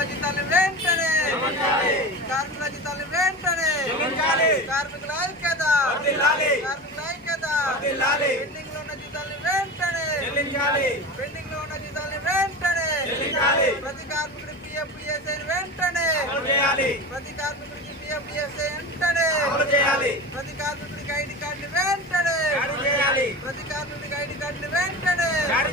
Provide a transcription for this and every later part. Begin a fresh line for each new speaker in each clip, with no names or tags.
జీతాలు వెంటనే, కార్మికుల జీతాలు వెంటనే, కార్మికుల ఐక్యత, కార్మికుల ఐక్యత, పెండింగ్ లో ఉన్న జీతాలు వెంటనే, పెండింగ్ లో ఉన్న జీతాలు వెంటనే, ప్రతి కార్మికుడి పిఎఫ్ పిఎస్ఐ వెంటనే, ప్రతి కార్మికుడికి పిఎఫ్ పిఎస్ఐ వెంటనే, ప్రతి కార్మికుడికి ఐడి కార్డు వెంటనే, ప్రతి కార్మికుడికి ఐడి కార్డు వెంటనే,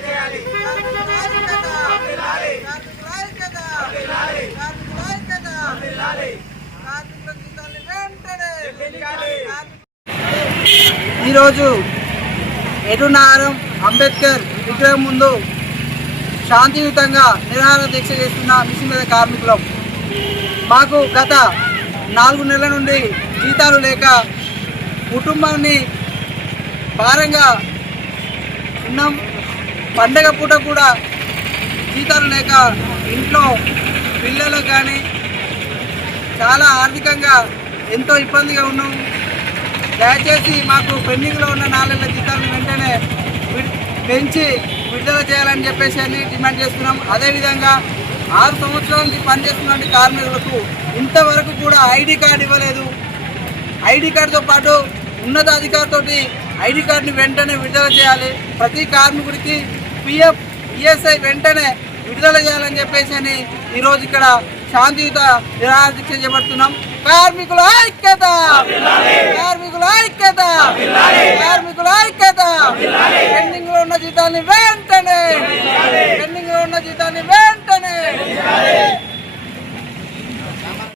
ఈరోజు ఎటునారం అంబేద్కర్ విగ్రహం ముందు శాంతియుతంగా నిరాహార దీక్ష చేస్తున్న మిషన్ మీద కార్మికులం. మాకు గత 4 నెలల నుండి జీతాలు లేక కుటుంబాన్ని భారంగా ఉన్నాం. పండగ పూట కూడా జీతాలు లేక ఇంట్లో పిల్లలకు కానీ చాలా ఆర్థికంగా ఎంతో ఇబ్బందిగా ఉన్నాం. దయచేసి మాకు పెండింగ్లో ఉన్న 4 నెలల జీతాలను వెంటనే పెంచి విడుదల చేయాలని చెప్పేసి అని డిమాండ్ చేస్తున్నాం. అదేవిధంగా 6 సంవత్సరాల నుంచి పనిచేస్తున్న కార్మికులకు ఇంతవరకు కూడా ఐడి కార్డు ఇవ్వలేదు. ఐడి కార్డుతో పాటు ఉన్నతాధికారితో ఐడి కార్డుని వెంటనే విడుదల చేయాలి. ప్రతి కార్మికుడికి పిఎఫ్ ఈఎస్ఐ వెంటనే విడుదల చేయాలని చెప్పేసి అని ఈరోజు ఇక్కడ శాంతియుత నిరాహార దీక్ష చేపడుతున్నాం. కార్మికుల ఐక్యత, కార్మికుల ఐక్యత, కార్మికుల ఐక్యత. పెండింగ్ లో ఉన్న జీతాన్ని వెంటనే, పెండింగ్ లో ఉన్న జీతాన్ని